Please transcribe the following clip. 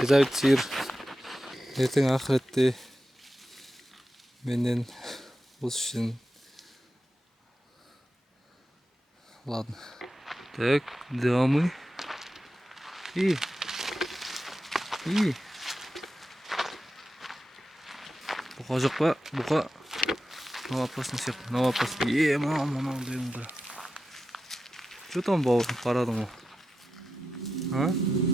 Бедавит сиыр ертең ақыретте менен осы үшін. Ладно. Так, дамы. И. Бұқа жоқ па? Бұқа. Мынау опасный сияқты. Мынау опасный. Мынау деймін қара. Что там бауырым, қарадың ғой? А?